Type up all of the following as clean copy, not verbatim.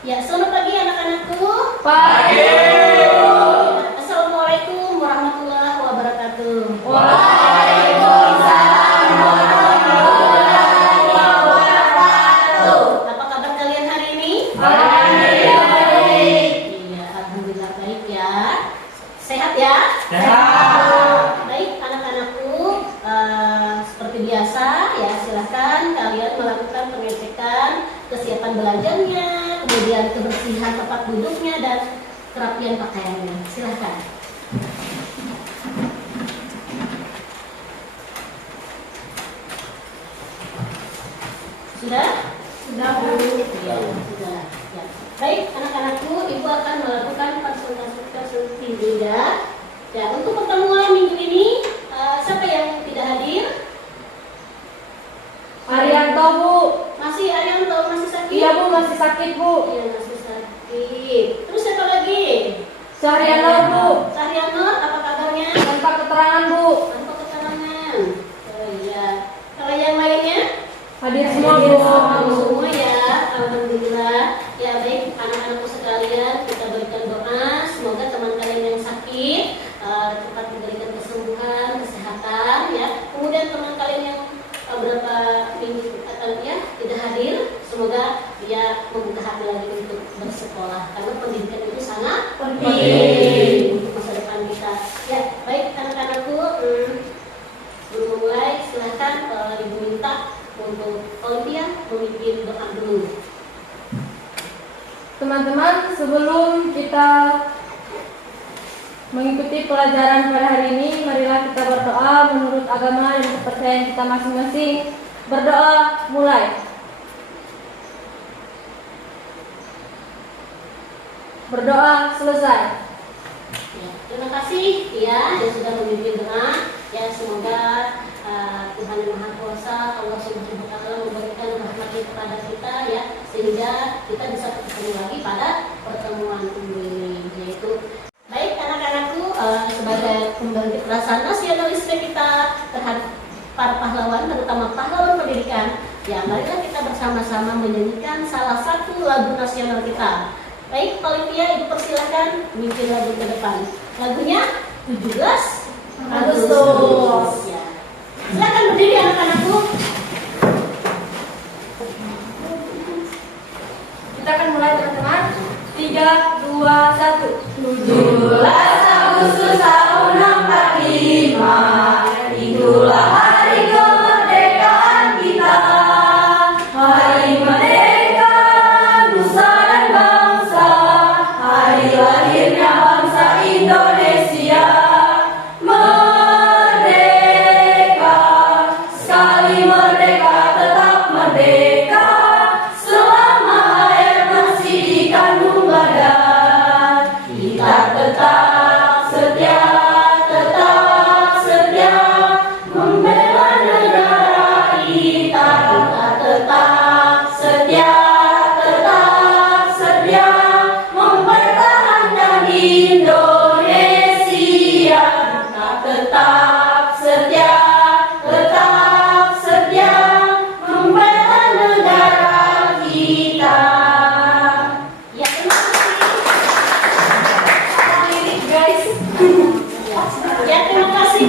Ya, selamat pagi anak-anakku. Pagi. Assalamualaikum warahmatullahi wabarakatuh. Waalaikumsalam warahmatullahi wabarakatuh. Apa kabar kalian hari ini? Baik. Iya, alhamdulillah baik ya. Sehat ya? Sehat. Baik anak-anakku, seperti biasa ya, silahkan kalian melakukan pengecekan kesiapan belajarnya, kemudian kebersihan tempat duduknya dan kerapian pakaiannya. Silahkan. Sudah? Sudah, Bu. Ya, sudah. Ya. Baik, anak-anakku, Ibu akan melakukan konsultasi beda. Ya, untuk pertemuan minggu ini, siapa yang tidak hadir? Arianto, Bu. Masih Arianto, masih sakit? Iya, Bu, masih sakit, Bu. Iya, masih sakit. Terus siapa lagi? Syahrianor, Bu. Syahrianor, apa kabarnya? Tanpa keterangan, Bu. Tanpa keterangan. Oh iya. Kalau yang lainnya? Hadir semua, Bu. Hadir semua ya. Alhamdulillah. Ya baik, anak-anakku sekalian, kita berikan doa. Semoga teman kalian yang sakit cepat diberikan kesembuhan, kesehatan ya. Kemudian teman kalian yang beberapa minggu ya tidak hadir, semoga dia membuka hati lagi untuk bersekolah karena pendidikan itu sangat penting untuk masa depan kita. Ya baik anak-anakku, sebelum mulai silahkan Ibu minta untuk Olimpia memimpin doa dulu. Teman-teman, sebelum kita mengikuti pelajaran pada hari ini, marilah kita berdoa menurut agama dan kepercayaan kita masing-masing. Berdoa, mulai. Berdoa, selesai. Ya, terima kasih ya yang sudah memimpin doa. Ya semoga Tuhan yang Maha Kuasa Allah Subhanahu wa Ta'ala memberikan rahmatnya kepada kita ya sehingga kita bisa bertemu lagi pada pertemuan ini. Yaitu baik anak-anakku, sebagai pembangkit rasa nasionalisme kita terhadap para pahlawan, terutama pahlawan pendidikan, ya marilah kita bersama-sama menyanyikan salah satu lagu nasional kita. Baik, Olivia, Ibu persilahkan memimpin lagu ke depan. Lagunya 17 Agustus. Ya. Silakan berdiri anak-anakku. Kita akan mulai, teman-teman. 3, 2, 1. 17 Agustus tahun 45, itulah hari kemerdekaan kita. Hari merdeka nusa dan bangsa, hari lahirnya bangsa Indonesia. Merdeka, sekali merdeka tetap merdeka, selama hayat masih dikandung badan. Kita tetap setia membela negara kita. Kita tetap setia mempertahankan Indonesia. Kita tetap setia membela negara kita. Ya, terima kasih. Guys, Ya, terima kasih.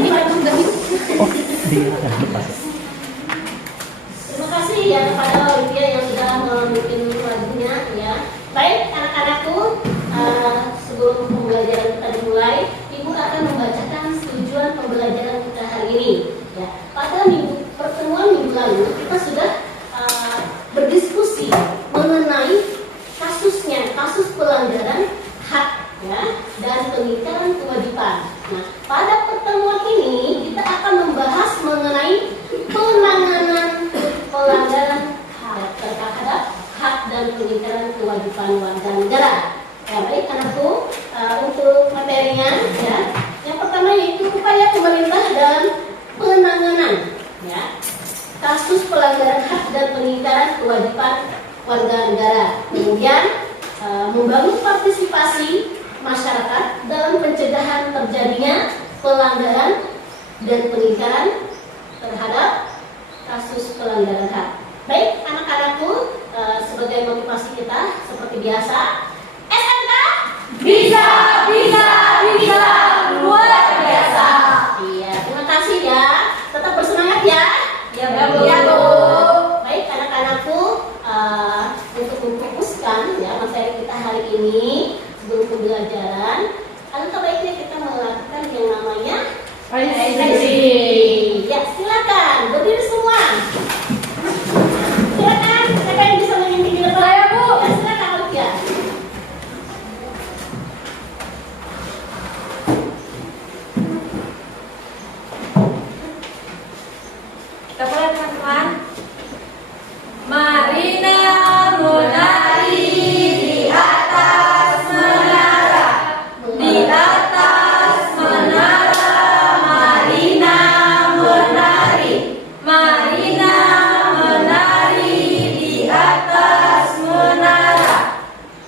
Terima kasih ya kepada Olivia yang sudah memimpin lagunya ya. Baik anak-anakku, sebelum pembelajaran kita dimulai, Ibu akan membacakan tujuan pembelajaran kita hari ini. Ya, pada pertemuan minggu lalu kita sudah berdiskusi mengenai kasus pelanggaran hak ya dan pengingkaran kewajiban. Nah, pada pertemuan ini kita akan membahas mengenai penanganan peningkatan kewajiban warga negara. Ya, baik anakku, untuk materinya ya. Yang pertama yaitu upaya pemerintah dalam penanganan ya kasus pelanggaran hak dan peningkatan kewajiban warga negara. Kemudian membangun partisipasi masyarakat dalam pencegahan terjadinya pelanggaran dan peningkatan terhadap kasus pelanggaran hak. Baik anak-anakku, sebagai motivasi kita seperti biasa, SMK Bisa, bisa, bisa, luar biasa. Iya, terima kasih ya. Tetap bersemangat ya. Ya, Bu. Ya, Bu. Baik anak-anakku, untuk memfokuskan ya materi kita hari ini sebelum pembelajaran, alangkah baiknya kita melakukan yang namanya Icing. Ya, silakan berdiri semua. Silakan, siapa yang bisa memimpin di depan? Saya, Bu. Ya, silakan Olivia. Kita mulai teman-teman. Marina menari di atas menara. Di atas menara Marina menari. Marina menari di atas menara.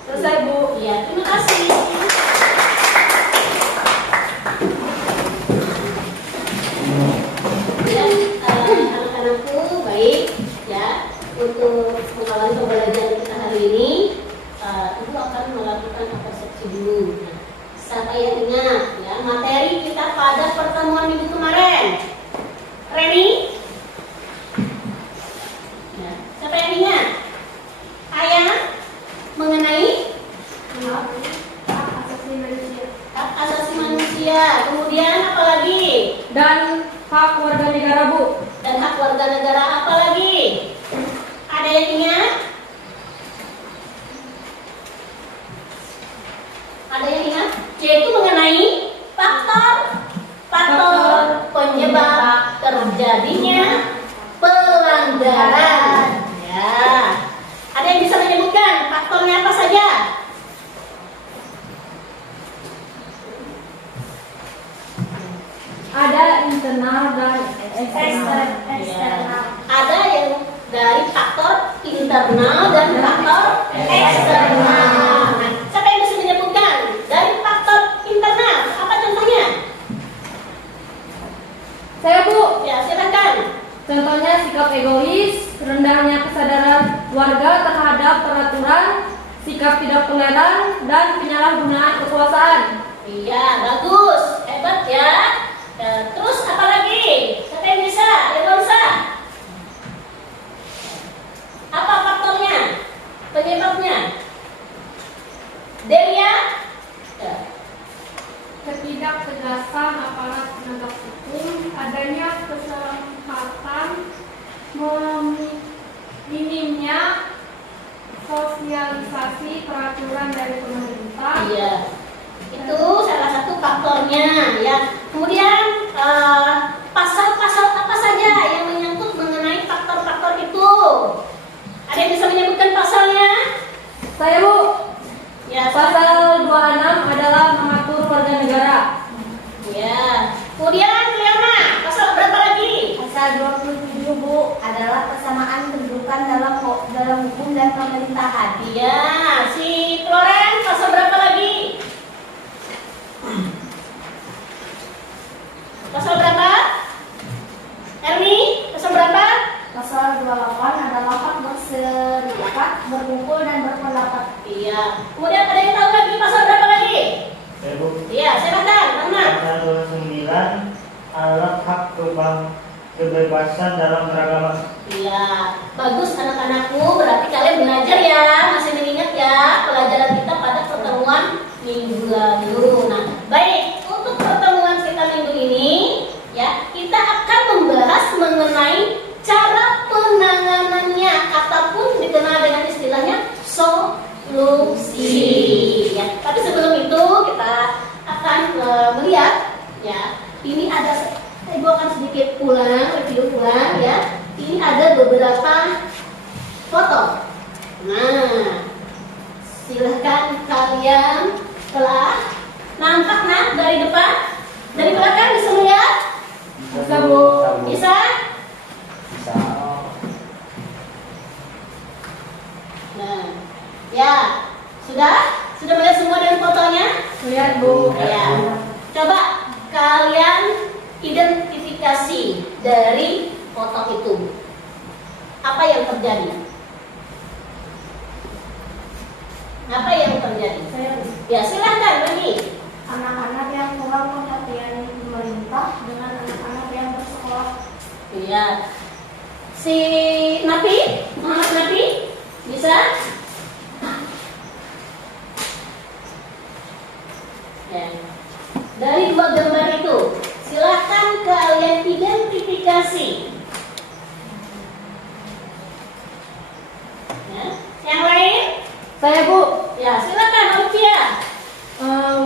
Selesai, Bu. Ya, terima kasih. Dan anak-anakku baik ya, untuk mengawali pembelajaran kita hari ini, ibu akan melakukan persepsi dulu. Nah, siapa yang ingat ya materi kita pada pertemuan minggu kemarin? Reni? Ya, siapa yang ingat? Ayah mengenai hak asasi manusia. Kemudian apa lagi? Dan hak warga negara, Bu. Dan hak warga negara apa lagi? Ada yang ingat? Ada yang ingat? Yaitu mengenai faktor penyebab terjadinya pelanggaran. Ya. Ada yang bisa menyebutkan faktornya apa saja? Ada internal dan eksternal. Ya. Ada yang dari faktor internal dan faktor eksternal. Nah, siapa yang bisa menyebutkan dari faktor internal? Apa contohnya? Saya, Bu. Ya, silakan. Contohnya sikap egois, rendahnya kesadaran warga terhadap peraturan, sikap tidak toleran, dan penyalahgunaan kekuasaan. Iya, bagus, hebat ya. Terus apa lagi? Siapa yang bisa? Leonsa. Apa faktornya? Penyebabnya? Delia? Ya. Ketidaktegasan aparat penegak hukum, adanya keserempatan, minimnya sosialisasi peraturan dari pemerintah. Iya, itu salah satu faktornya ya. Kemudian pasal-pasal apa saja yang menyangkut mengenai faktor-faktor itu? Ada yang bisa menyebutkan pasalnya? Saya, Bu. Ya, Pasal 26 adalah mengatur warga negara. ya. Kemudian Leona, pasal berapa lagi? Pasal 27, Bu, adalah persamaan kedudukan dalam hukum dan pemerintahan. Iya, si Florence pasal berapa lagi? Pasal berapa? Ermi, pasal berapa? Pasal 28 adalah hak berserikat, berkumpul dan berpendapat. Iya. Kemudian ada yang tahu lagi pasal berapa lagi? Ibu, Iya, silakan, Rahmat. pasal 29 adalah hak kebebasan dalam beragama. Iya, bagus anak-anakku. Berarti kalian belajar ya, masih mengingat ya pelajaran kita pada pertemuan minggu lalu. Nah, baik, untuk pertemuan kita minggu ini, ya kita akan membahas mengenai cara penanganannya ataupun dikenal dengan istilahnya solusi. Ya, tapi sebelum itu kita akan melihat, ya ini ada. Ibu akan sedikit review ulang ya. Ini ada beberapa foto. Nah, kalian telah nampak nak dari depan, dari belakang bisa melihat? Bisa, Bu. Bisa? Bisa. Nah, ya sudah melihat semua dari fotonya? Lihat, Bu. Ya. Coba kalian identifikasi dari foto itu. Apa yang terjadi? Apa yang terjadi? Ya silahkan bagi. Anak-anak yang kurang perhatian pemerintah dengan anak-anak yang bersekolah. Iya. Si Napi, Muhammad Napi, bisa? Ya. Dari dua gambar itu, silakan kalian identifikasi. Ya. Yang lain? Saya, Bu. Ya, silakan Alfia.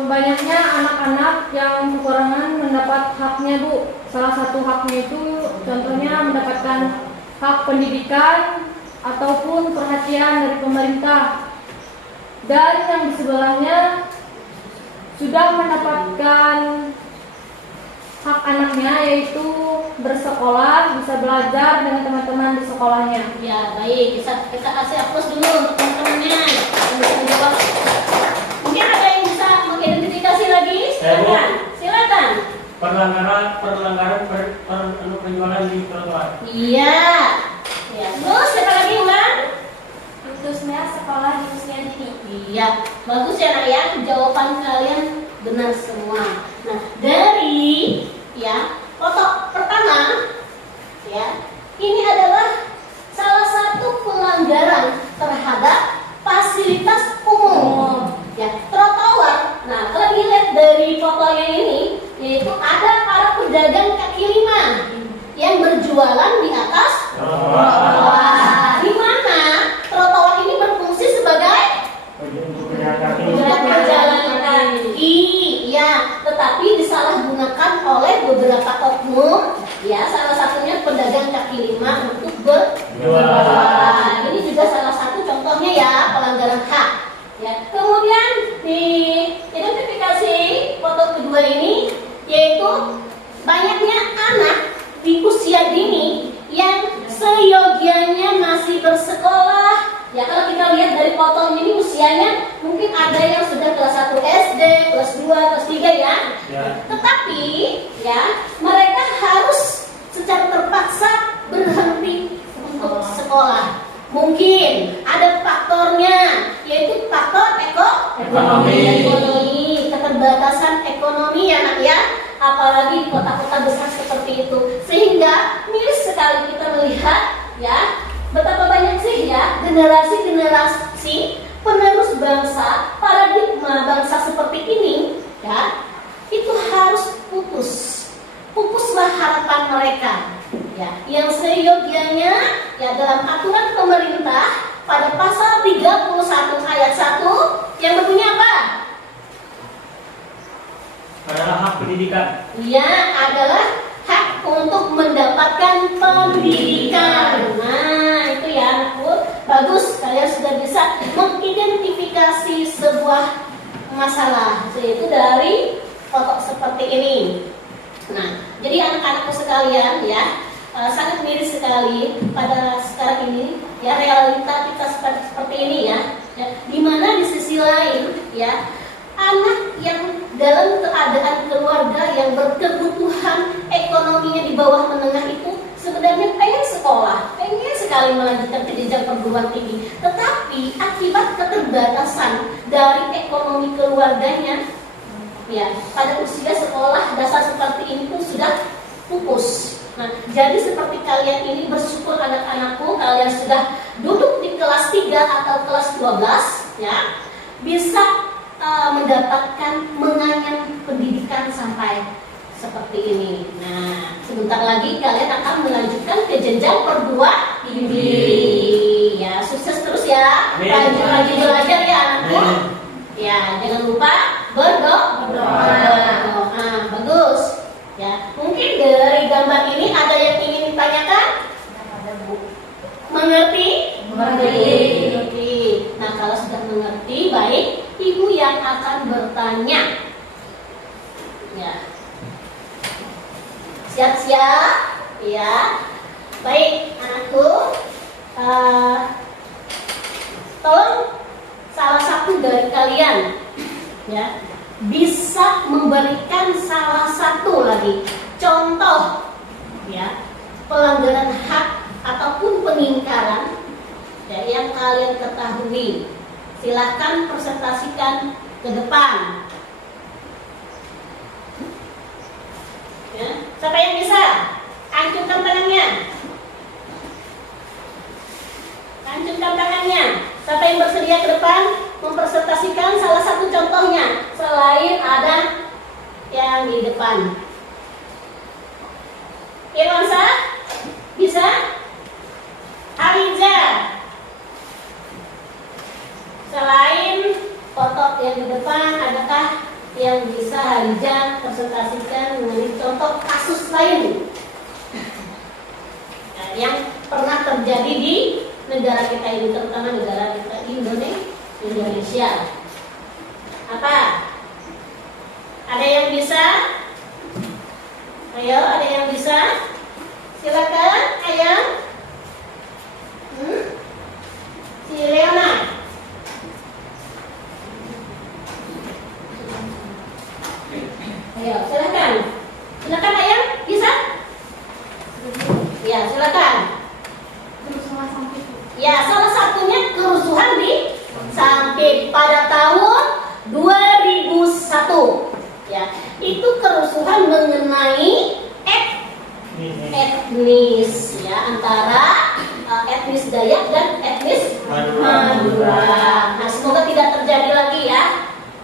Banyaknya anak-anak yang kekurangan mendapat haknya, Bu. Salah satu haknya itu contohnya mendapatkan hak pendidikan ataupun perhatian dari pemerintah. Dan yang di sebelahnya sudah mendapatkan hak anaknya, yaitu bersekolah, bisa belajar dengan teman-teman di sekolahnya. Ya, baik. Kita kasih aplaus dulu untuk teman-temannya yang bisa menjawab. Mungkin ada yang bisa mengidentifikasi lagi? Silakan. Silakan. Perlanggaran penjualan di trotoar. Iya. Ya. Terus siapa lagi ulang? Putusnya sekolah di usia dini. Iya. Bagus ya nak ya. Jawaban kalian benar semua. Nah, dari ya foto pertama ya, ini adalah salah satu pelanggaran terhadap fasilitas umum. Ya, trotoar. Nah, kalau dilihat dari fotonya ini, yaitu ada para pedagang kaki lima yang berjualan di atas trotoar. Di mana trotoar ini berfungsi sebagai perjalanan kaki, ya, tetapi disalahgunakan oleh beberapa oknum, ya, salah satunya pedagang kaki lima untuk berjualan. Ini juga salah satu contohnya ya pelanggaran hak. Ya, kemudian di identifikasi foto kedua ini, yaitu banyaknya anak di usia dini yang seyogianya masih bersekolah. Ya, kalau kita lihat dari fotonya ini usianya mungkin ada yang sudah kelas 1 SD, kelas 2, kelas 3 ya. Tetapi ya, mereka harus secara terpaksa berhenti untuk sekolah. Mungkin ada faktornya, yaitu faktor ekonomi, keterbatasan ekonomi ya nak ya, apalagi di kota-kota besar seperti itu. Sehingga miris sekali kita melihat ya, betapa banyak sih ya generasi-generasi penerus bangsa, paradigma bangsa seperti ini ya, itu harus pupuslah harapan mereka ya, yang seyogianya ya dalam aturan pemerintah pada pasal 31 ayat 1 yang berbunyi apa? Adalah hak pendidikan. Ya, adalah hak untuk mendapatkan pendidikan. Nah, itu ya anakku, bagus kalian sudah bisa mengidentifikasi sebuah masalah, yaitu dari foto seperti ini. Nah, jadi anak-anakku sekalian ya, sangat miris sekali pada sekarang ini ya, realita kita seperti ini ya, di mana di sisi lain ya, anak yang dalam keadaan keluarga yang berkebutuhan ekonominya di bawah menengah itu sebenarnya pengen sekolah, pengen sekali melanjutkan ke jenjang perguruan tinggi, tetapi akibat keterbatasan dari ekonomi keluarganya ya, pada usia sekolah dasar seperti ini pun sudah pupus. Nah, jadi seperti kalian ini, bersyukur anak-anakku, kalian sudah duduk di kelas 3 atau kelas 12 ya, bisa mendapatkan menganyam pendidikan sampai seperti ini. Nah, sebentar lagi kalian akan melanjutkan ke jenjang perguruan tinggi. Ya, sukses terus ya. Rajin-rajin belajar ya anakku. Ya, jangan lupa berdoa. Bagus. Ya, mungkin dari gambar ini ada yang ingin ditanyakan? Mengerti? Mengerti. Nah, kalau sudah mengerti, baik, Ibu yang akan bertanya. Ya. Siap-siap, ya. Baik, anakku. Tolong salah satu dari kalian, ya, bisa memberikan salah satu lagi contoh, ya, pelanggaran hak ataupun pengingkaran, ya, yang kalian ketahui. Silahkan presentasikan ke depan. Ya, siapa yang bisa? Acungkan tangannya. Acungkan tangannya. Siapa yang bersedia ke depan mempresentasikan salah satu contohnya selain ada yang di depan. Irwansa, bisa? Aliza, selain foto yang di depan, adakah yang bisa Aliza presentasikan mengenai contoh kasus lain yang pernah terjadi di negara kita ini, terutama negara kita Indonesia? Apa? Ada yang bisa? Ayo, ada yang bisa? Silakan, ayo. Si Leona. Ayo, silakan. Silakan, ayo, bisa? Ya, silakan. Kerusuhan Sampit. Ya, salah satunya kerusuhan di Sampit pada tahun 2001. Ya, itu kerusuhan mengenai etnis, ya, antara etnis Dayak dan etnis Madura. Nah, semoga tidak terjadi lagi ya.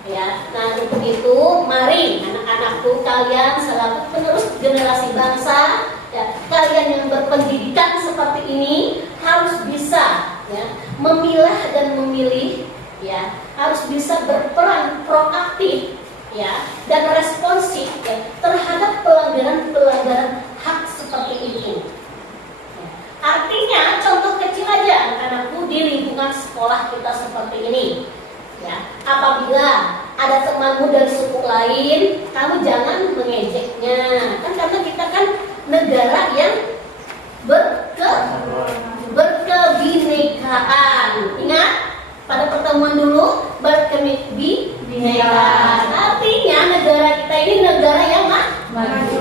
Ya, nah untuk itu mari anak-anakku, kalian selaku penerus generasi bangsa, ya, kalian yang berpendidikan seperti ini harus bisa, ya, memilah dan memilih, ya, harus bisa berperan proaktif, ya, dan responsif, ya, terhadap pelanggaran hak seperti itu. Ya. Artinya contoh kecil aja anak-anakku di lingkungan sekolah kita seperti ini. Ya, apabila ada temanmu dari suku lain, kamu jangan mengejeknya. Kan karena kita kan negara yang berkebinekaan. Ingat pada pertemuan dulu, berkebinekaan. Artinya negara kita ini negara yang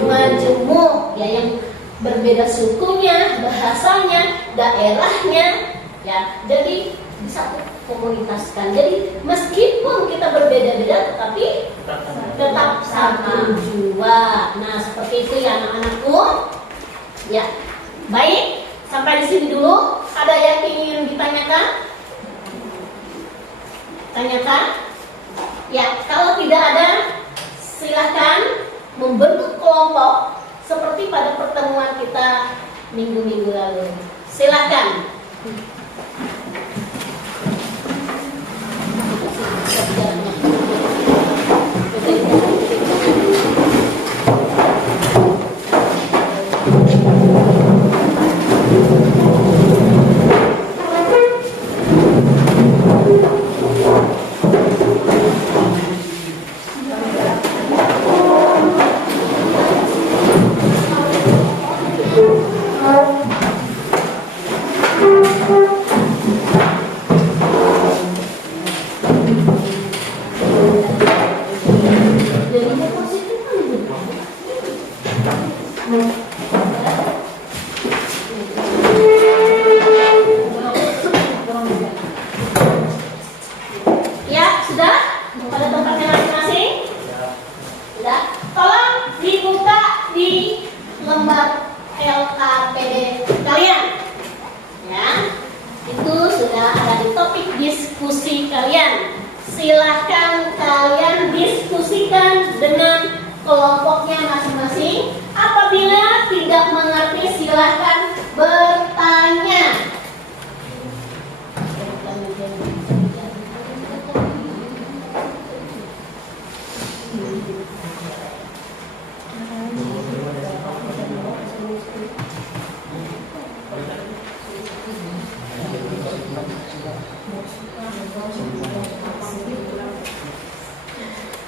majemuk, ya, yang berbeda sukunya, bahasanya, daerahnya, ya. Jadi bisa komunitaskan. Jadi meskipun kita berbeda-beda, tetapi tetap satu jua. Nah, seperti itu ya anak-anakku. Ya, baik. Sampai di sini dulu. Ada yang ingin ditanyakan? Tanyakan. Ya, kalau tidak ada, silakan membentuk kelompok seperti pada pertemuan kita minggu-minggu lalu. Silakan. Ya, sudah? Pada tempatnya masing-masing? Sudah? Tolong dibuka di lembar LKPD kalian. Ya, itu sudah ada di topik diskusi kalian. Silahkan kalian diskusikan dengan kelompoknya masing-masing. Apabila tidak mengerti, silahkan bertanya.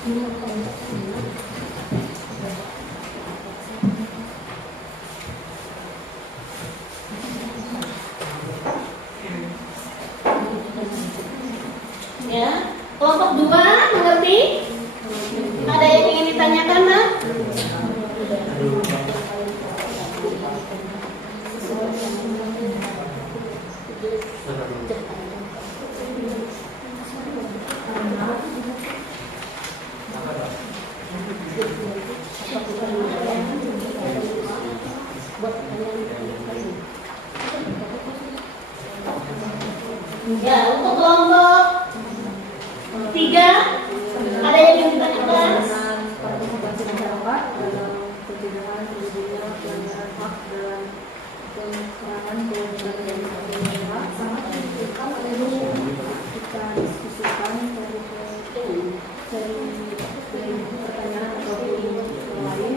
Ya, kelompok 2 mengerti? Ada yang ingin ditanyakan, Nak? Ya, untuk kelompok 3 ada yang ingin ditanyakan? Partisipasi masyarakat dalam pencegahan terjadinya pelanggaran hak dalam pengurangan kewajiban dan hak sangat perlu kita diskusikan dari pertanyaan atau yang lain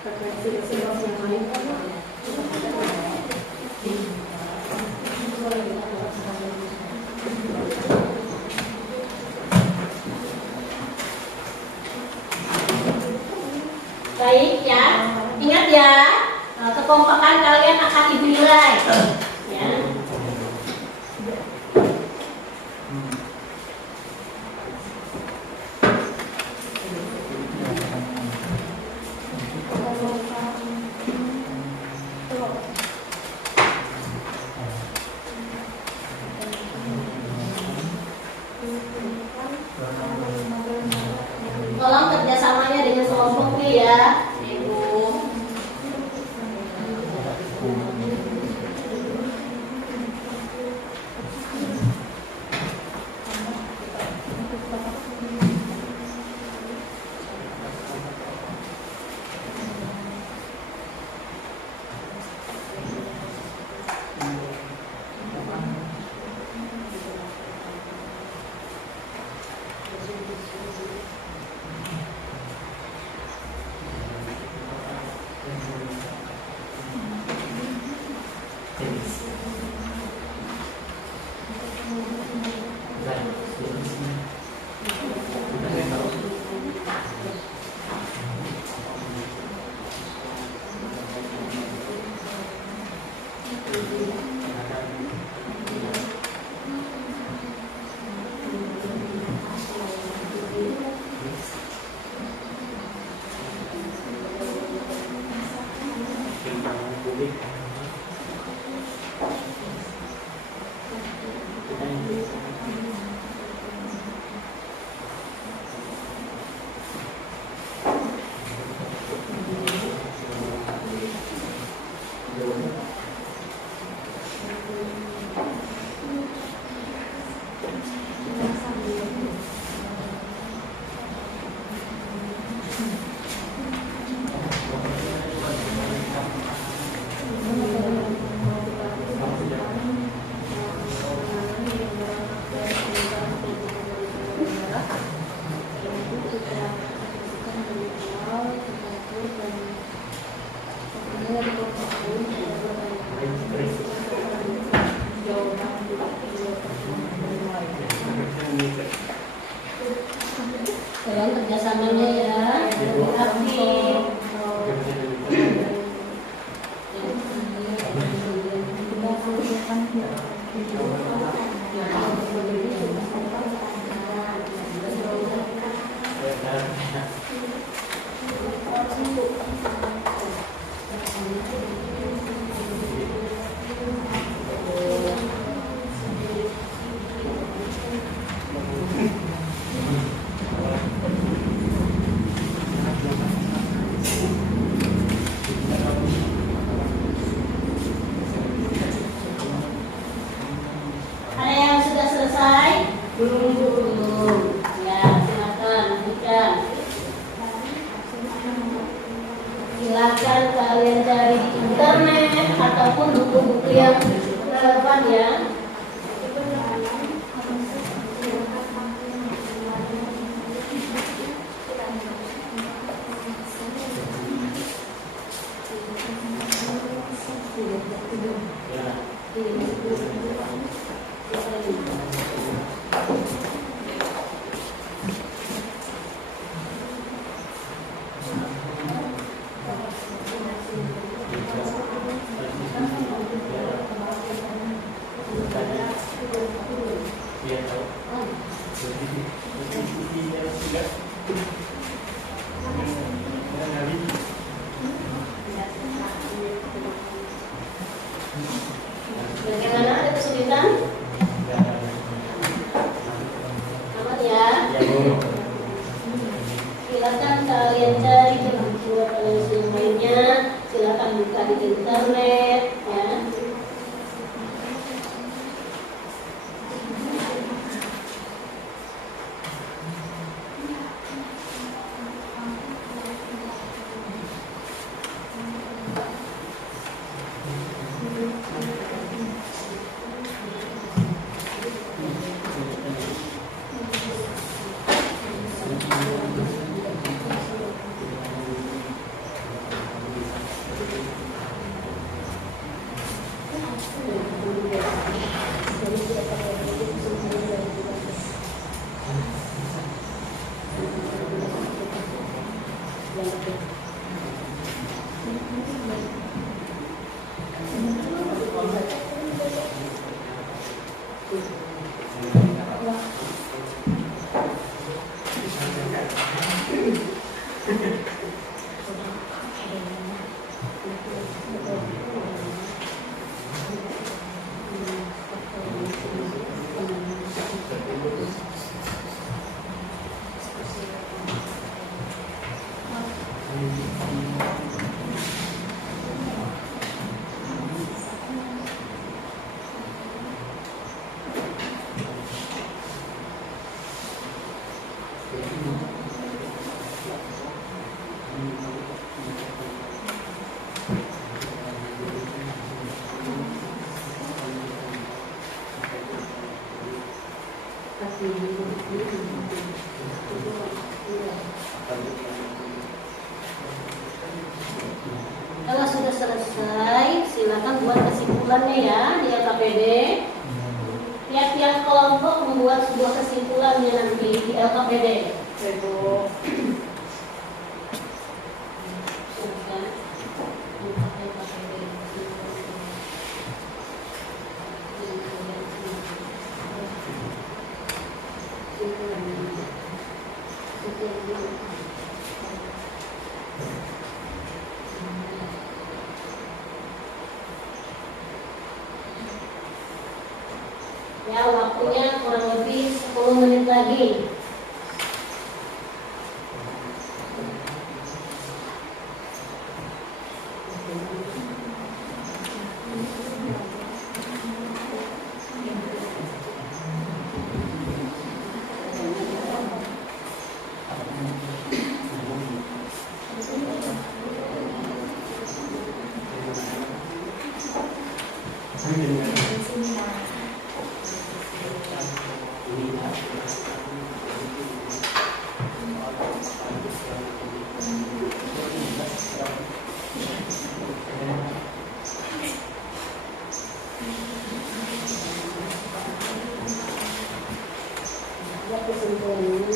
refleksi yang lain. Baik ya, ingat ya, kekompakan kalian akan dinilai. Ya. Tolong kerjasamanya dengan kelompoknya ya, Ibu. Tolong kerjasamanya ya, aktif. Ada yang sudah selesai? Belum. Ya, silakan lanjutkan. Silakan kalian cari di internet ataupun buku-buku yang relevan ya. Bagaimana, ada kesulitan? Aman ya? Ya, Bu. Silakan kalian cari jalan keluar kalian yang lainnya. Silakan buka di internet ya. Kalau sudah selesai, silakan buat kesimpulannya ya di LKPD. Tiap-tiap kelompok membuat sebuah kesimpulannya nanti di LKPD. Silakan. Buka LKPD. Ya, waktunya kurang lebih 10 menit lagi. Ya, kesimpulannya.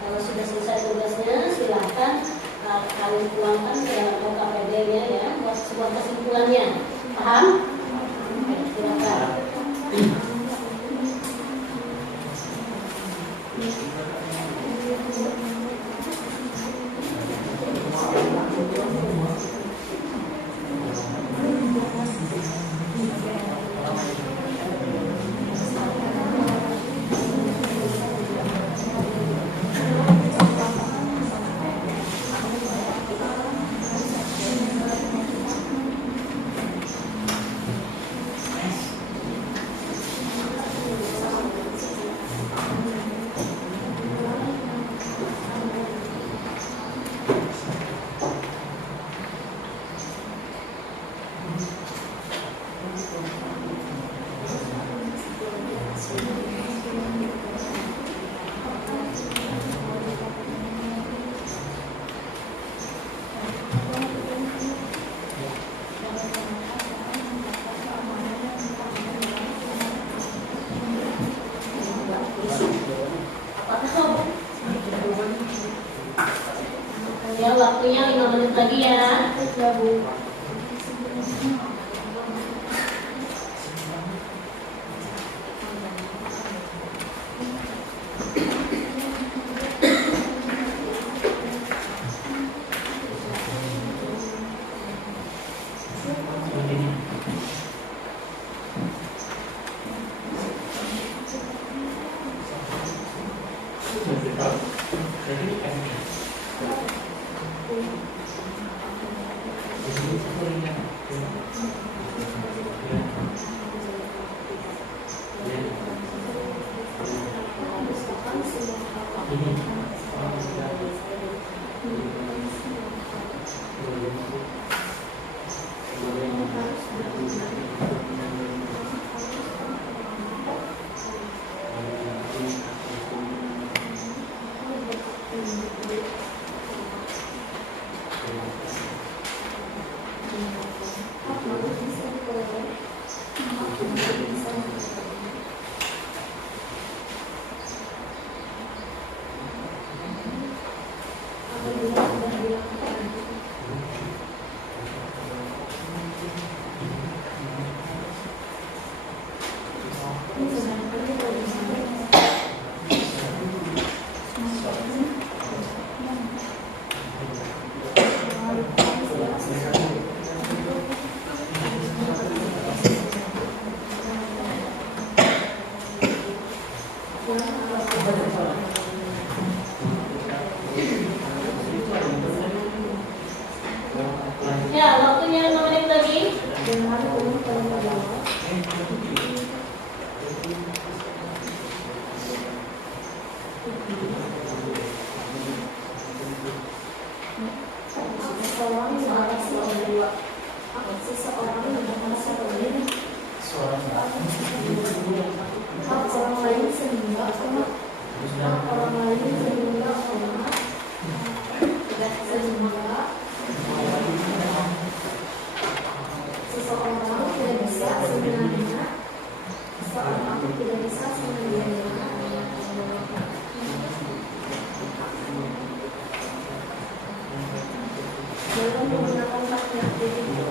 Kalau sudah selesai tugasnya, silakan kalian tuangkan ke dalam LKPD-nya ya, buat sebuah kesimpulannya. Paham? Oke, silakan. Ya, waktunya 5 menit lagi ya. Ya Bu. Ya, waktunya 5 menit lagi. Seseorang yang merasa berlebih hak orang lain sehingga orang lain sehingga seseorang tidak bisa sebenarnya seseorang tidak bisa sebenarnya dalam menggunakan hak itu.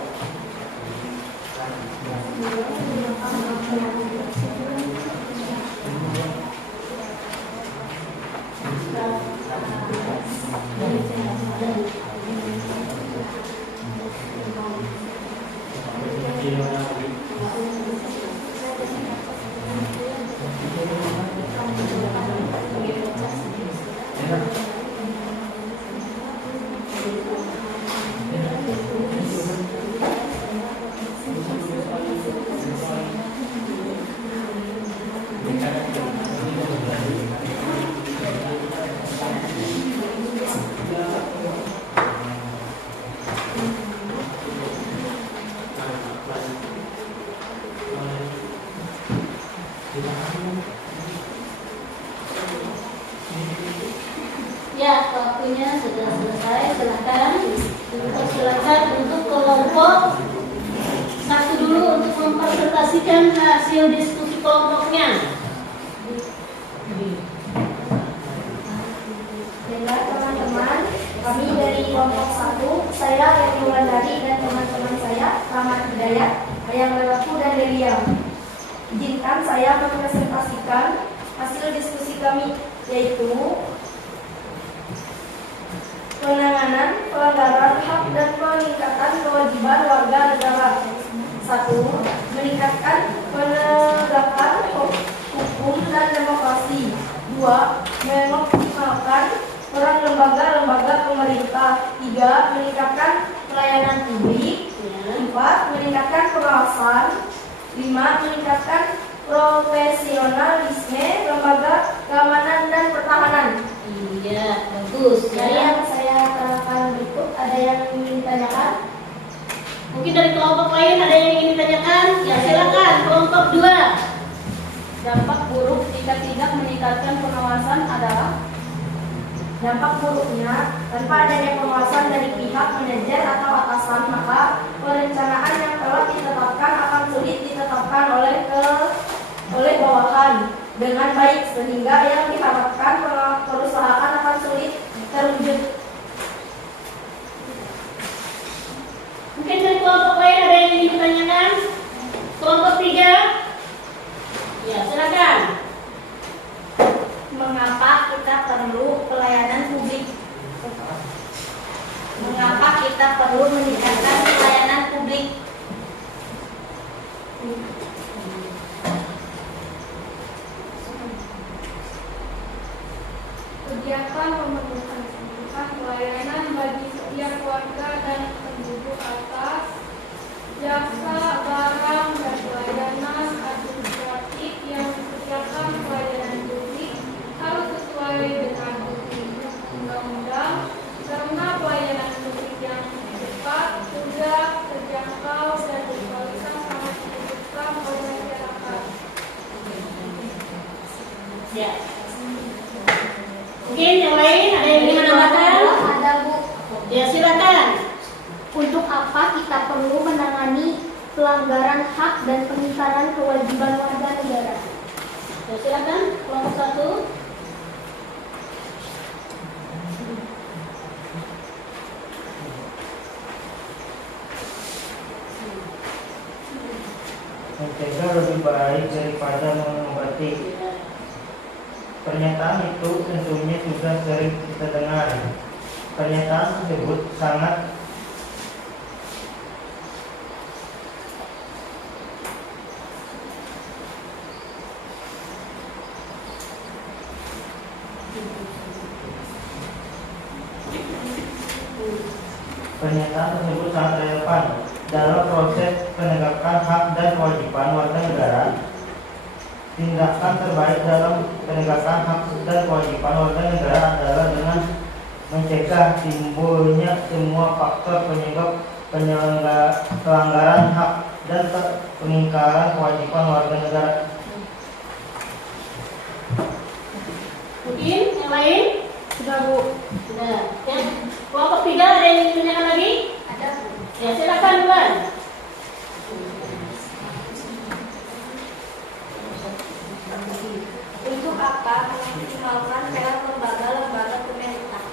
Ya, waktunya sudah selesai. Silakan untuk kelompok satu dulu untuk mempresentasikan hasil diskusi kelompoknya. Baiklah teman-teman, kami dari kelompok 1, saya Edi Wulandari dan teman-teman saya, Rahmat Hidayat, Ayang Lelaku dan Delia. Izinkan saya mempresentasikan hasil diskusi kami, yaitu penanganan pelanggaran hak dan peningkatan kewajiban warga negara. 1. Meningkatkan penegakan hukum dan demokrasi. 2. Mengoptimalkan peran lembaga-lembaga pemerintah. 3. Meningkatkan pelayanan publik. 4. Meningkatkan pengawasan. 5. Meningkatkan profesionalisme lembaga keamanan dan pertahanan. Iya, bagus. Yang saya terangkan berikut, ada yang ingin ditanyakan? Mungkin dari kelompok lain ada yang ingin ditanyakan? Ya, silakan. Kelompok 2. Dampak buruk jika tidak meningkatkan pengawasan adalah Dampak buruknya, tanpa adanya pengawasan dari pihak manajer atau atasan, maka perencanaan yang telah ditetapkan akan sulit ditetapkan oleh bawahan dengan baik, sehingga yang diharapkan perusahaan akan sulit terwujud. Mungkin dari kelompok lain ada yang ingin ditanyakan? Kelompok 3. Ya, silakan. Mengapa kita perlu pelayanan publik? Mengapa kita perlu meningkatkan pelayanan publik? Kegiatan memerlukan pelayanan bagi setiap warga dan penduduk atas, jasa, barang, dan pelayanan administratif yang disediakan pelayanan publik harus sesuai dengan undang-undang, karena pelayanan publik yang cepat, mudah, terjangkau, dan berkualitas sangat dibutuhkan oleh masyarakat. Ya. Mungkin yang lain ada yang ingin menambahkan? Ada, Bu. Ya, silakan. Untuk apa kita perlu menangani pelanggaran hak dan pengingkaran kewajiban warga negara? Ya, silakan. Kelompok 1. Mencegah lebih baik daripada mengobati. Pernyataan itu tentunya sudah sering kita dengar. Pernyataan tersebut sangat relevan dalam proses penegakan hak dan kewajiban warga negara. Tindakan terbaik dalam penegakan hak dan kewajiban warga negara adalah dengan mencegah timbulnya semua faktor penyebab pelanggaran hak dan pengingkaran kewajiban warga negara. Mungkin yang lain? Sudah, Bu. Sudah. Ya. Kelompok 3 ada yang ingin ditanyakan lagi? Ada, Bu. Ya, silakan duluan. Untuk apa memaksimalkan peran lembaga-lembaga pemerintah?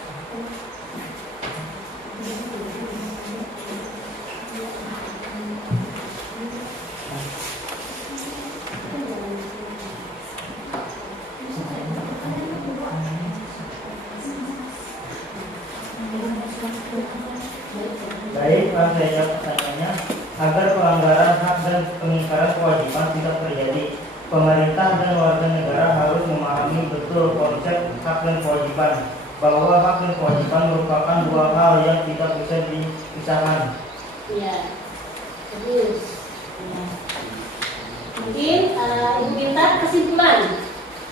Baik, saya jawab pertanyaannya. Agar pelanggaran hak dan pengingkaran kewajiban tidak terjadi, pemerintah dan warga negara harus memahami betul konsep hak dan kewajiban, bahwa hak dan kewajiban merupakan dua hal yang tidak bisa dipisahkan. Ya. Bagus. Ya. Mungkin Ibu minta kesimpulan.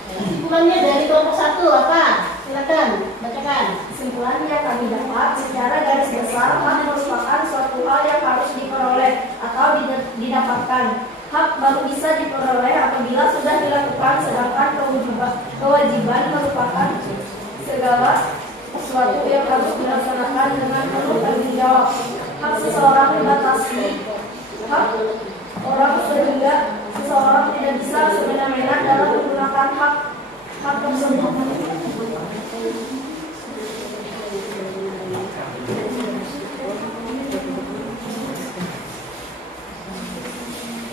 Kesimpulannya dari kelompok 1 apa? Silakan, bacakan. Kesimpulan yang kami dapat secara garis besar, hak merupakan suatu hal yang harus diperoleh atau didapatkan. Hak baru bisa diperoleh apabila sudah dilakukan, sedangkan kewajiban merupakan segala sesuatu yang harus dilaksanakan dengan penuh tanggung jawab. Hak seseorang dibatasi hak orang sehingga seseorang tidak bisa semena-mena dalam menggunakan hak tersebut.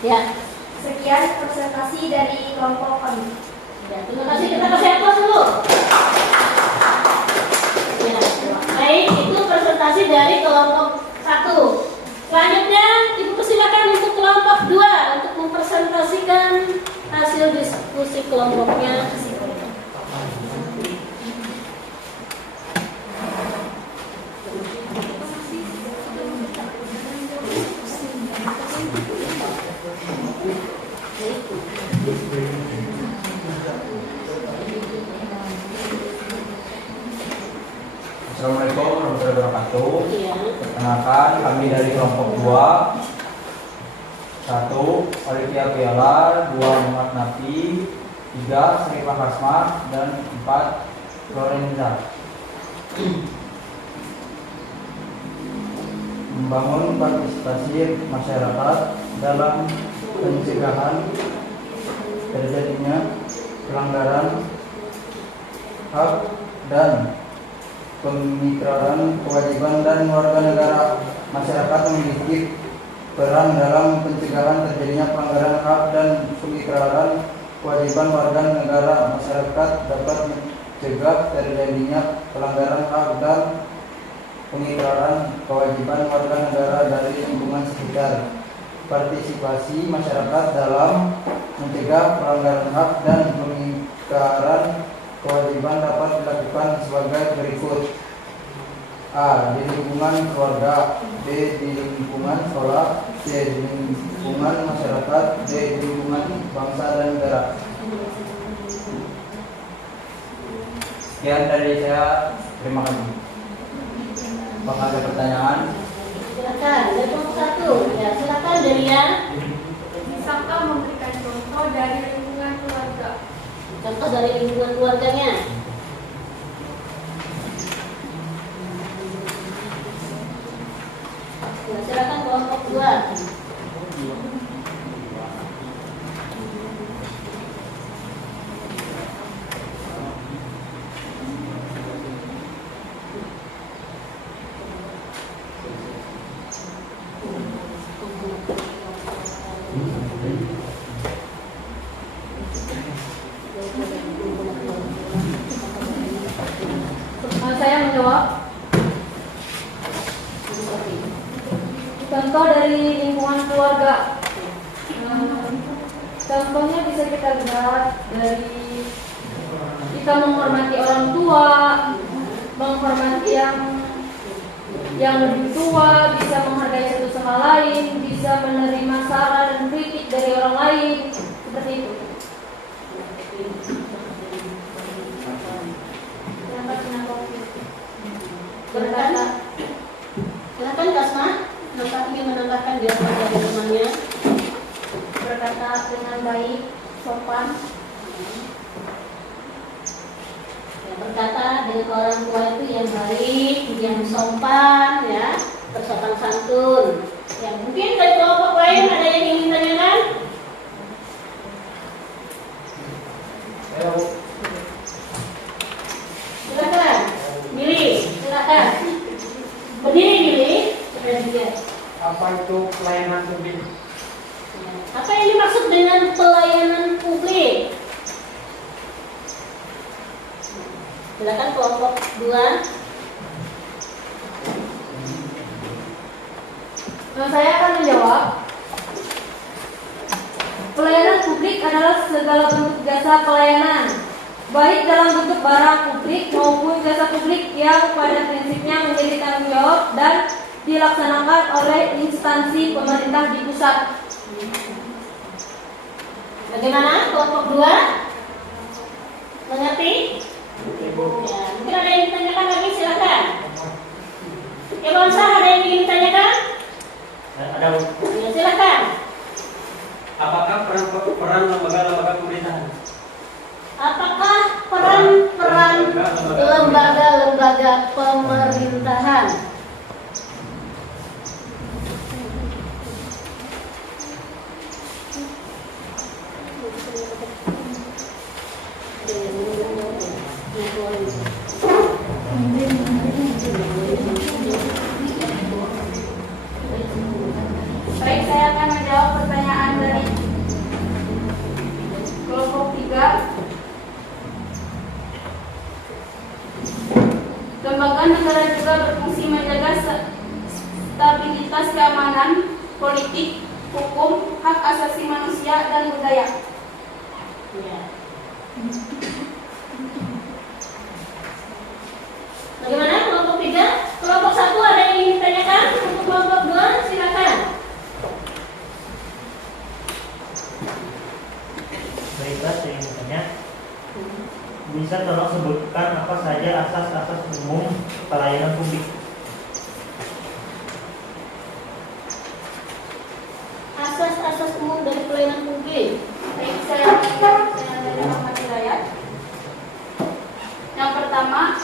Ya. Sekian presentasi dari kelompok kami. Ya, terima kasih. Kita kasih aplaus dulu. Ya. Baik, itu presentasi dari kelompok 1. Selanjutnya, Ibu persilakan untuk kelompok 2 untuk mempresentasikan hasil diskusi kelompoknya. Assalamualaikum warahmatullahi wabarakatuh. Iya. Perkenalkan, kami dari kelompok 2. 1. Olivia Piala, 2. Muhammad Nafi, 3. Srifah Hasmat, dan 4. Lorenza. Membangun partisipasi masyarakat dalam pencegahan terjadinya pelanggaran hak dan pemikiran, kewajiban dan warga negara masyarakat memiliki peran dalam pencegahan terjadinya pelanggaran hak dan pemikiran, kewajiban warga negara masyarakat dapat mencegah terjadinya pelanggaran hak dan pemikiran, kewajiban warga negara dari lingkungan sekitar. Partisipasi masyarakat dalam mencegah pelanggaran hak dan pemikiran, kewajiban dapat dilakukan sebagai berikut. A. Di lingkungan keluarga. B. Di lingkungan sekolah. C. Di lingkungan masyarakat. D. Di lingkungan bangsa dan negara. Sekian dari saya. Terima kasih. Apakah ada pertanyaan? Silakan, dari kelompok 1. Ya, silakan Delia. Bisakah memberikan contoh dari lingkungan keluarga? Contoh dari lingkungan keluarganya. Ya, silakan kelompok 2. Saya menjawab. Contoh dari lingkungan keluarga. Contohnya bisa kita lihat dari kita menghormati orang tua, menghormati yang lebih tua, bisa menghargai satu sama lain, bisa menerima saran dan kritik dari orang lain, seperti itu. Berkata, silakan Kasma. Nampak ingin menambahkan biar dari temannya. Berkata dengan baik, sopan. Ya, berkata dengan orang tua itu yang baik, yang sopan, ya, bersopan santun. Ya, mungkin dari kelompok lain ada yang ingin tanyakan? Silakan, Billy, silakan. Berdiri Billy. Apa itu pelayanan publik? Apa yang dimaksud dengan pelayanan publik? Silakan kelompok 2. Saya akan menjawab. Pelayanan publik adalah segala bentuk jasa pelayanan, baik dalam bentuk barang publik maupun jasa publik yang pada prinsipnya menjadi tanggung jawab dan dilaksanakan oleh instansi pemerintah di pusat. Bagaimana kelompok 2? Mengerti? Ya, mungkin ada yang ditanyakan lagi, silakan. Ya, bangsa ada yang ingin ditanyakan? Ada. Ya, silakan. Apakah peran lembaga-lembaga pemerintahan? Apakah peran lembaga-lembaga pemerintahan? Baik, saya akan menjawab pertanyaan dari kelompok 3. Lembaga negara juga berfungsi menjaga stabilitas keamanan, politik, hukum, hak asasi manusia, dan budaya. Ya. Bagaimana kelompok 3? Kelompok 1 ada yang ingin ditanyakan? Untuk kelompok 2 silakan. Baiklah, saya ingin bertanya. Bisa tolong sebutkan apa saja asas-asas umum pelayanan publik? Asas-asas umum dari pelayanan publik. Baik, saya dari Ahmad Hidayat. Yang pertama,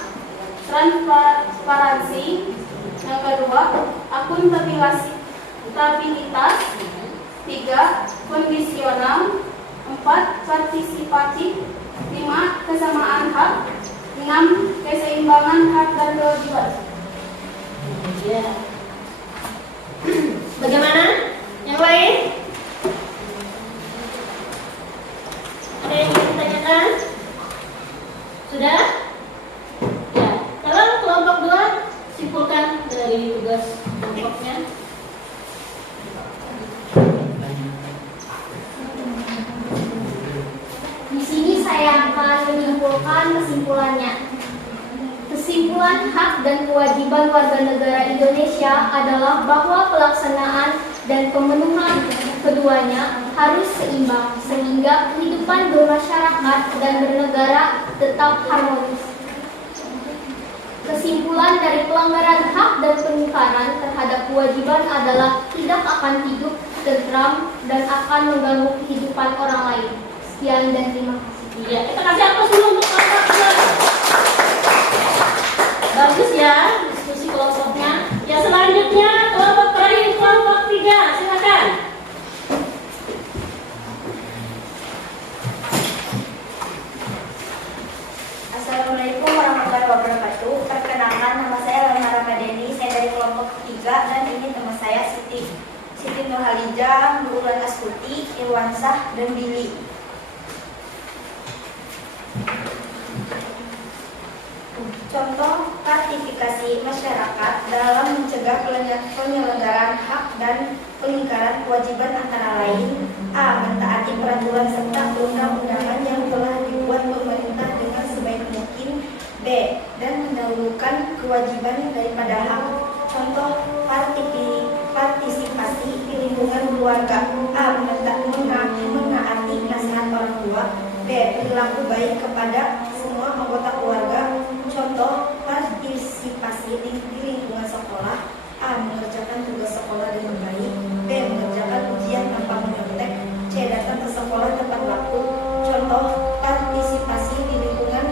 transparansi. Yang kedua, akuntabilitas. 3, kondisional. 4, partisipatif. 5, kesamaan hak. 6, keseimbangan hak dan Bacakan kesimpulannya. Kesimpulan hak dan kewajiban warga negara Indonesia adalah bahwa pelaksanaan dan pemenuhan keduanya harus seimbang sehingga kehidupan bermasyarakat dan bernegara tetap harmonis. Kesimpulan dari pelanggaran hak dan pengingkaran terhadap kewajiban adalah tidak akan hidup tentram dan akan mengganggu kehidupan orang lain. Sekian dan terima kasih. Iya, kita kasih aplaus dulu untuk kelompok 2. Bagus ya diskusi kelompoknya. Ya selanjutnya kelompok terakhir, kelompok 3, silakan. Assalamualaikum warahmatullahi wabarakatuh. Perkenalkan, nama saya Lana Ramadeni. Saya dari kelompok 3 dan ini teman saya Siti Nurhalijah, Nurul Astuti, Irwansah, dan Billy. Contoh partisipasi masyarakat dalam mencegah penyelenggaraan hak dan pengingkaran kewajiban antara lain: A. Mentaati peraturan serta undang-undangan yang telah dibuat pemerintah dengan sebaik mungkin. B. Dan mendahulukan kewajiban daripada hak. Contoh partisipasi di lingkungan keluarga: A. Menaati nasihat orang tua. B. Berlaku baik kepada semua anggota keluarga. Contoh partisipasi di lingkungan sekolah: A. Mengerjakan tugas sekolah dengan baik. B. Mengerjakan ujian tanpa menyontek. C. Datang ke sekolah tepat waktu. Contoh partisipasi di lingkungan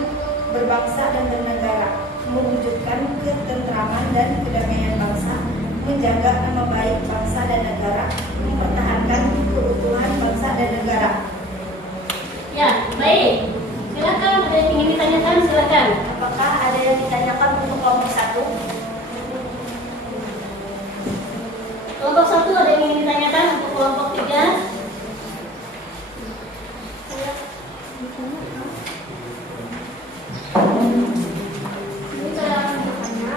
berbangsa dan bernegara: mewujudkan ketentraman dan kedamaian bangsa, menjaga nama baik bangsa dan negara, mempertahankan keutuhan bangsa dan negara. Ya, baik. Silakan, ada yang ingin ditanyakan, silakan. Apakah ada yang ditanyakan untuk kelompok 1? Kelompok 1 ada yang ingin ditanyakan untuk kelompok 3? Ini saya akan bertanya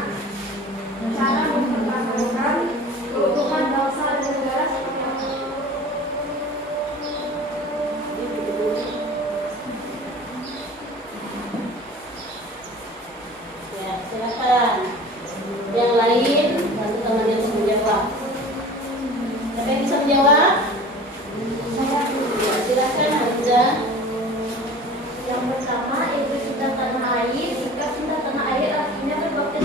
cara mempertahankan keutuhan bangsa dan negara seperti apa? Ya, silakan. Yang lain, bantu teman yang bisa menjawab. Siapa yang bisa menjawab? Saya Ya, silakan, Hamza. yang pertama itu cinta tanah air. Jika cinta tanah air artinya berbakti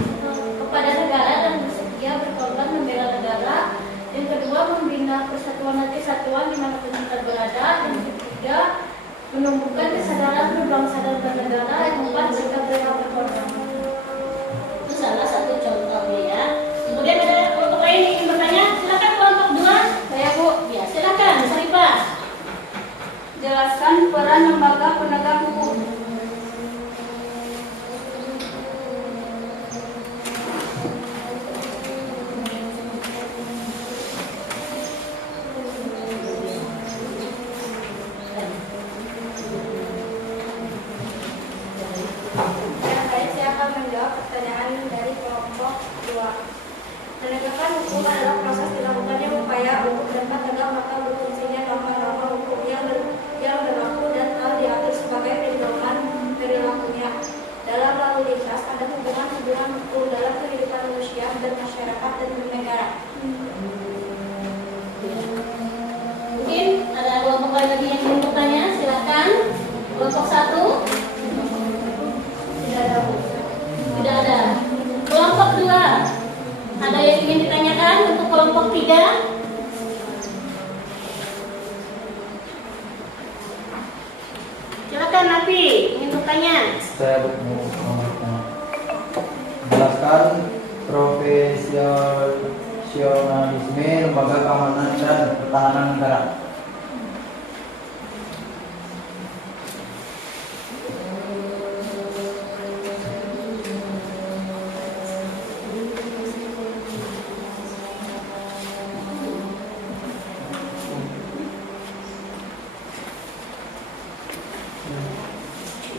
kepada negara dan bersedia berkorban membela negara. Yang kedua, membina persatuan dan kesatuan dimanapun kita berada. Yang ketiga, menumbuhkan kesadaran berbangsa dan bernegara. Yang keempat, sikap rela berkorban. Itu salah satu contohnya ya. Kemudian ada kelompok lain yang ingin bertanya, silakan kelompok 2. Saya Bu, Ya, silakan, Sarifah. jelaskan peran lembaga penegak hukum. Saya akan menjawab pertanyaan dari kelompok 2. Penegakan hukum adalah proses dilakukannya upaya untuk dapat tegak maka berfungsinya norma-norma hukum yang berlaku dan telah diatur sebagai pedoman perilakunya dalam lalu lintas pada hubungan-hubungan hukum dalam kehidupan manusia dan masyarakat dan bernegara. Mungkin ada kelompok lain lagi yang ingin bertanya, silakan. Kelompok 1. Tidak ada. Tidak ada. Kelompok 2. Ada yang ingin ditanyakan untuk kelompok 3? Silakan Nafi, ingin bertanya. Saya jelaskan profesionalisme lembaga keamanan dan pertahanan negara.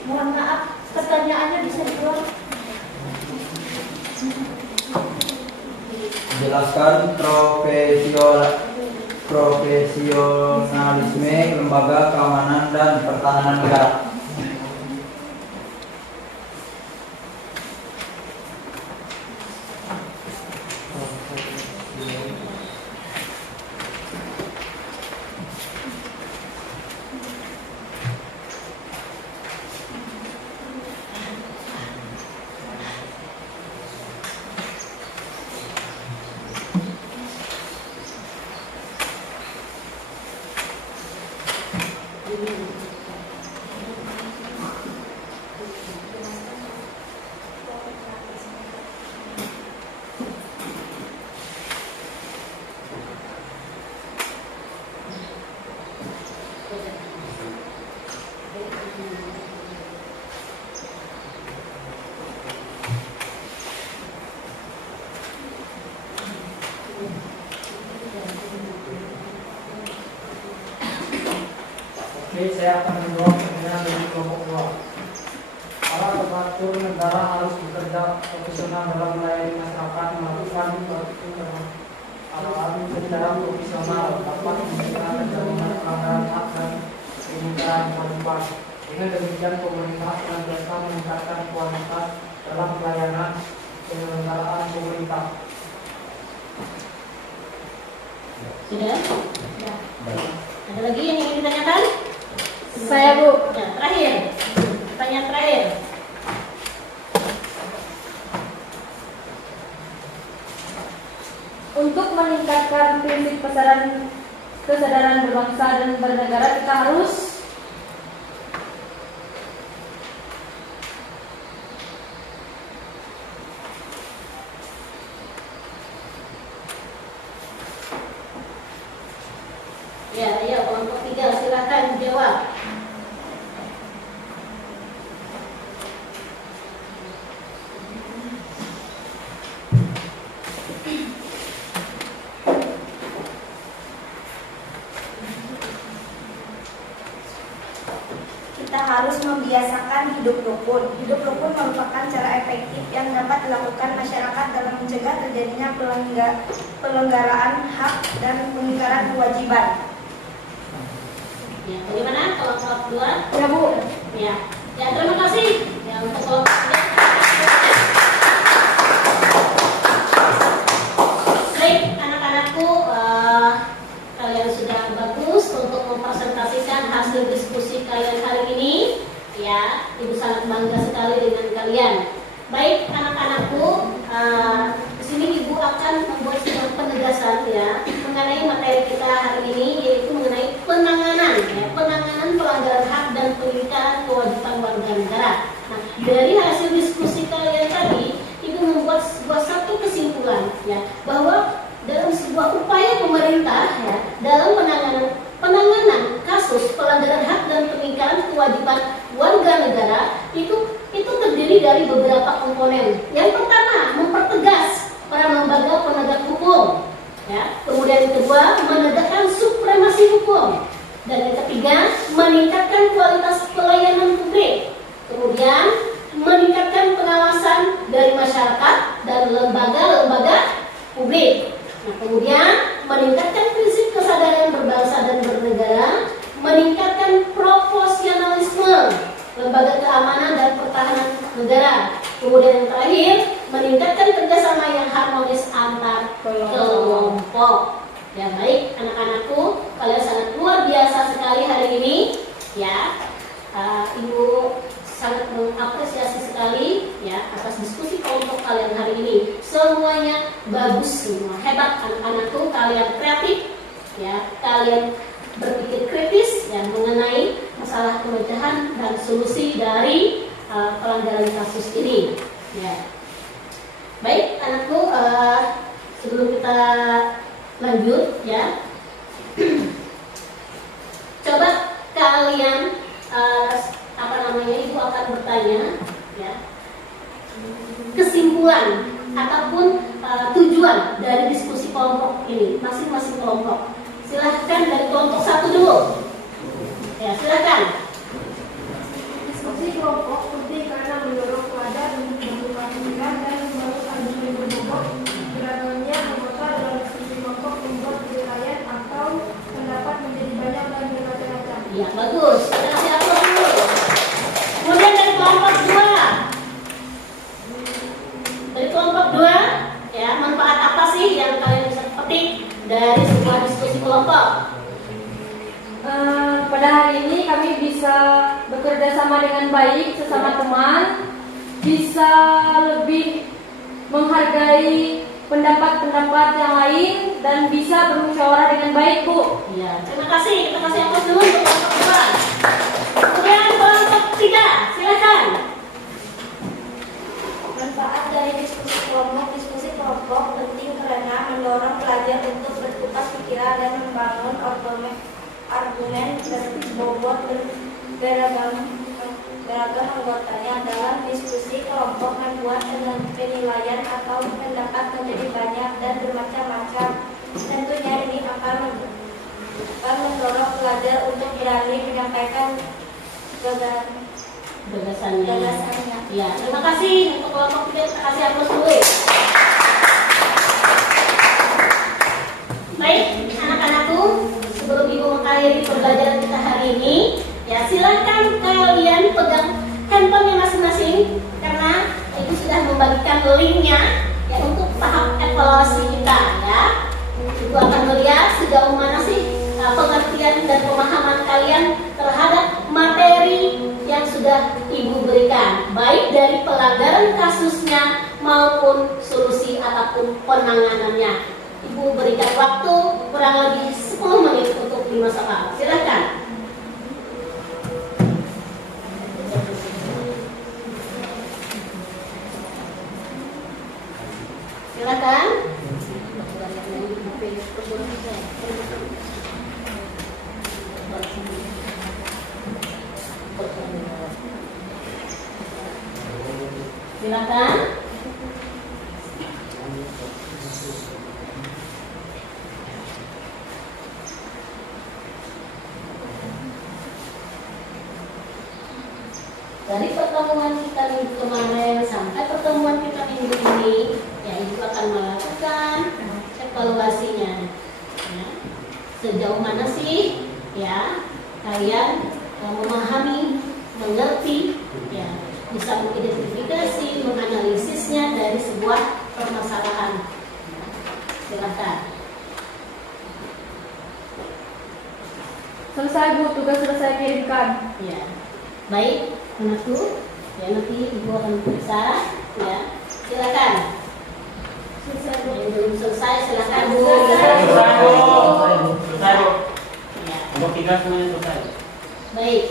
Mohon maaf, pertanyaannya bisa diulang. Jelaskan profesionalisme lembaga keamanan dan pertahanan negara. saya akan menjawab pertanyaan dari kelompok 2. Para aparatur negara harus bekerja profesional dalam melayani masyarakat, melakukan alat secara profesional dapat mencegah terjadinya pelanggaran hak dan peningkatan kewajiban. Dengan demikian, pemerintah senantiasa meningkatkan kualitas dalam pelayanan penyelenggaraan pemerintah. Sudah? Ada lagi yang ingin ditanyakan? Saya, Bu. Ya, terakhir. Pertanyaan terakhir. Untuk meningkatkan prinsip kesadaran berbangsa dan bernegara, kita harus Ya, ayo kelompok 3 silakan jawab. Kita harus membiasakan hidup rukun. Hidup rukun merupakan cara efektif yang dapat dilakukan masyarakat dalam mencegah terjadinya pelanggaran hak dan pengingkaran kewajiban. Ya, bagaimana kelompok 2? ya, Bu. Ya, ya terima kasih. Ya untuk kelompok 3. Baik, anak-anakku, kalian sudah bagus untuk mempresentasikan hasil diskusi kalian hari ini. Ya, Ibu sangat bangga sekali dengan kalian. Baik, anak-anakku, di sini Ibu akan membuat sebuah penegasan ya mengenai materi kita hari ini, yaitu mengenai penanganan pelanggaran hak dan pengingkaran kewajiban warga negara. Nah, dari hasil diskusi kalian tadi, Ibu membuat satu kesimpulan ya bahwa dalam sebuah upaya pemerintah ya dalam penanganan kasus pelanggaran hak dan pengingkaran kewajiban warga negara itu terdiri dari beberapa komponen. Yang pertama, mempertegas para lembaga penegak hukum. Ya. Kemudian yang kedua, menegakkan supremasi hukum. Dan yang ketiga, meningkatkan kualitas pelayanan publik. Kemudian, meningkatkan pengawasan dari masyarakat dan lembaga-lembaga publik. Nah, kemudian, meningkatkan prinsip kesadaran berbangsa dan bernegara, meningkatkan proporsionalisme lembaga keamanan dan pertahanan negara. Kemudian yang terakhir, meningkatkan kerjasama yang harmonis antar kelompok. Ya baik, anak-anakku, kalian sangat luar biasa sekali hari ini. Ya, Ibu sangat mengapresiasi sekali ya atas diskusi kelompok kalian hari ini. Semuanya bagus semua, hebat anak-anakku, kalian kreatif. Ya, kalian berpikir kritis ya mengenai masalah pemecahan dan solusi dari pelanggaran kasus ini. Ya. Baik, anakku, sebelum kita lanjut ya, coba kalian Ibu akan bertanya ya kesimpulan ataupun tujuan dari diskusi kelompok ini masing-masing kelompok. Silahkan dari kelompok 1 dulu. Ya, silahkan. Diskusi kelompok penting karena mendorong pelajar untuk membuka pikiran dan membangun argumen berbobot. Beragamnya anggota dalam diskusi kelompok membuat penilaian atau pendapat menjadi banyak dan bermacam-macam. Ya, bagus. Kita kasih aplaus dulu. Kemudian dari kelompok 2. Dari kelompok 2, ya, manfaat apa sih yang kalian bisa petik dari sebuah diskusi kelompok? Pada hari ini kami bisa bekerja sama dengan baik sesama teman, bisa lebih menghargai pendapat-pendapat yang lain dan bisa bermusyawarah dengan baik, Bu. Ya, terima kasih. Kita kasih aplaus dulu untuk kelompok 2. Kemudian kelompok 3, silakan. Manfaat dari diskusi kelompok penting karena mendorong pelajar untuk bertukar pikiran dan membangun argumen berbobot beragam anggotanya. Dalam diskusi kelompok membuat penilaian atau pendapat menjadi banyak dan bermacam-macam. Tentunya ini akan akan mendorong pelajar untuk berani menyampaikan Gagasannya. gagasannya. Ya, terima kasih untuk kelompok kita. Terima kasih aplaus dulu. Baik, anak-anakku, sebelum Ibu mengakhiri pembelajaran kita hari ini, ya silakan kalian pegang handphonenya masing-masing karena Ibu sudah membagikan linknya ya untuk tahap evaluasi kita ya. Ibu akan melihat sejauh mana sih pengertian dan pemahaman kalian terhadap materi yang sudah Ibu berikan, baik dari pelanggaran kasusnya maupun solusi ataupun penanganannya. Ibu berikan waktu kurang lebih 10 menit untuk dimasukkan. Silakan. Silakan. Silakan. Dari pertemuan kita minggu kemarin sampai pertemuan kita minggu ini, ya Ibu akan melakukan evaluasinya. Ya. Sejauh mana sih, ya kalian memahami, mengerti, ya bisa mengidentifikasi, menganalisisnya dari sebuah permasalahan. Silakan. Selesai Bu, tugas selesai kirimkan. Ya, baik anakku. Ya nanti Ibu akan periksa. Ya, silakan. Yang belum selesai silakan Bu. Selesai Bu. Selesai Bu. Ya. Untuk 3 semuanya selesai. Baik.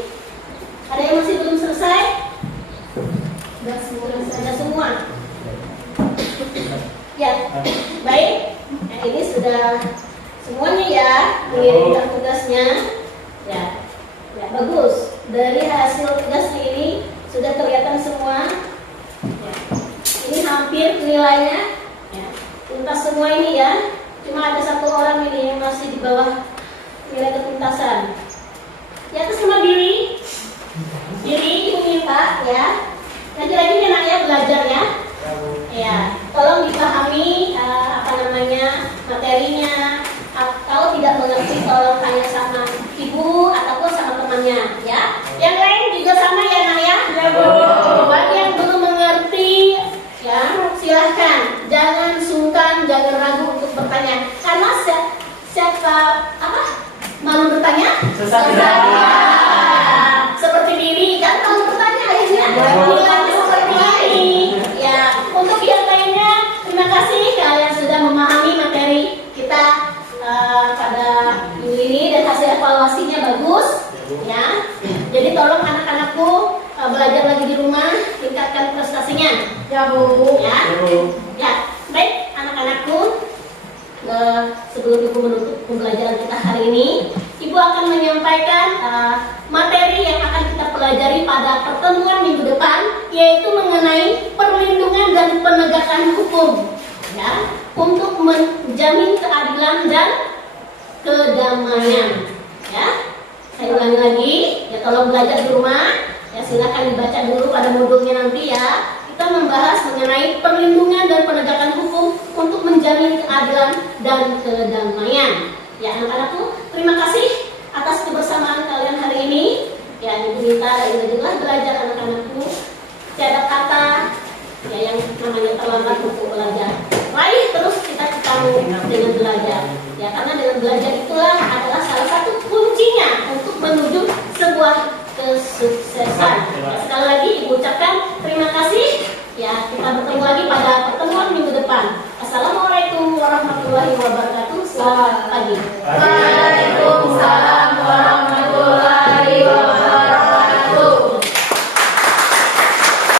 Ada yang masih belum selesai? Sudah semua. Ya, baik. Nah, ini sudah semuanya ya mengirimkan tugasnya. Ya, ya bagus. Dari hasil tugas ini sudah kelihatan semua. Ya. Ini hampir nilainya. Ya. Tuntas semua ini ya. Cuma ada satu orang ini yang masih di bawah nilai ketuntasan. Di atas sama Billy. Billy, Ibu minta ya. Lagi-lagi ya nak ya belajar ya. Ya, tolong dipahami materinya. Kalau tidak mengerti tolong tanya sama ibu ataupun sama temannya ya. Yang lain juga sama ya nak ya. Bagi yang belum mengerti ya silahkan. Jangan sungkan, jangan ragu untuk bertanya. Karena siapa malu bertanya? Seperti Bibi kan malu bertanya akhirnya. Nilainya seperti ini. Ya, untuk yang lainnya terima kasih kalian sudah memahami materi kita pada minggu ini dan hasil evaluasinya bagus ya. Jadi tolong anak-anakku belajar lagi di rumah, tingkatkan prestasinya. Ya Bu. Ya. Ya, baik anak-anakku. Sebelum Ibu menutup pembelajaran kita hari ini, Ibu akan menyampaikan materi yang akan kita pelajari pada pertemuan minggu depan, yaitu mengenai perlindungan dan penegakan hukum, ya, untuk menjamin keadilan dan kedamaian. Ya, saya ulangi lagi, ya tolong belajar di rumah, ya silakan dibaca dulu pada modulnya nanti ya. Kita membahas mengenai perlindungan dan penegakan hukum untuk menjamin keadilan dan kedamaian. Ya anak-anakku, terima kasih atas kebersamaan kalian hari ini. Ya Ibu minta dan juga belajar anak-anakku. Tiada kata ya yang namanya terlambat untuk belajar. Raih terus kita ketemu dengan belajar. Ya karena dengan belajar itulah adalah salah satu kuncinya untuk menuju sebuah kesuksesan. Ya, sekali lagi Ibu ucapkan terima kasih. Ya, kita bertemu lagi pada pertemuan minggu depan. Assalamualaikum warahmatullahi wabarakatuh. Selamat pagi.